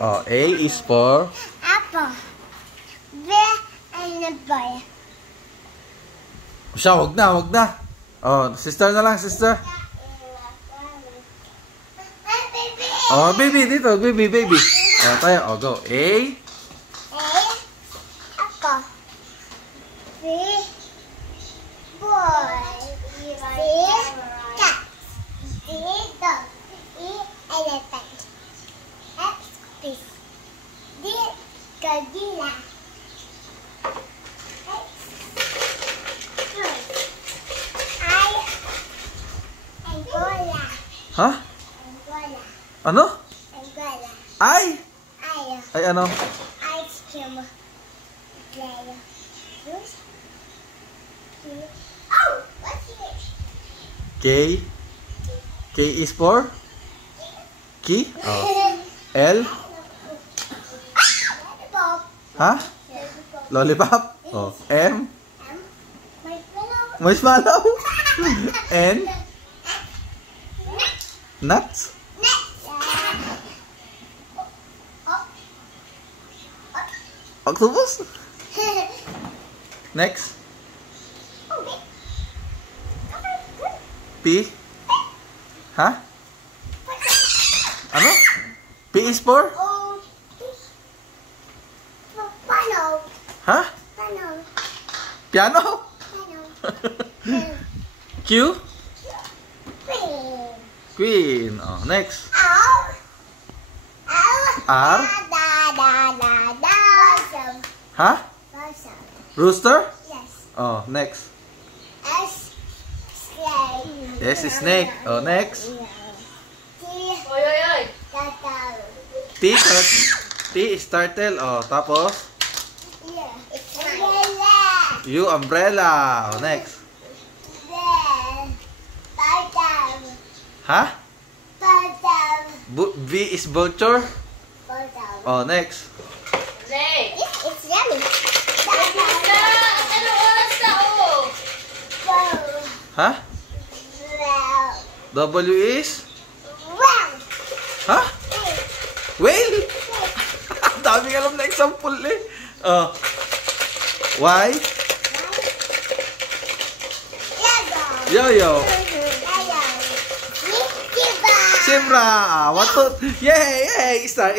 Oh, A is for? Apple. B and a boy. Siya, wag na. Oh, sister na lang, sister. Oh, baby, dito. Baby. Oh, tayo. Oh, go. A. Apple. B. Boy. C. Cat. D. Dog. E. Elephant. F. Fish. D. Gorilla. Angola. Ha? Angola. Ano? Angola. Ay! Ay, ano? Ice cream. Player. Oh, what's it? K. K is for? Key? Oh. L? Lollipop. Ha? Lollipop. Lollipop? Oh. M? Marshmallow. Marshmallow? N? Nuts? Octopus? Next? P? Ha? Ano? P is for? Pano. Ha? Pano. Piano? Pano. Q? Queen. Queen. Oh, next. R. R? Ha? Rooster? Yes. Oh, next. S. Snake. Yes, is snake. Oh, next. T. Oy. Turtle. T is turtle. Oh, tapos? Yeah. Umbrella. U, umbrella. Oh, next. Turtle. Ha? Turtle. V is vulture. Turtle. Oh, next. Next. It's yummy. Ano oras na Ha? W is? Ha? Whale? Ang daming alam na example eh. Oh. Y? Yo-yo. Zebra. What to? Yay! Star.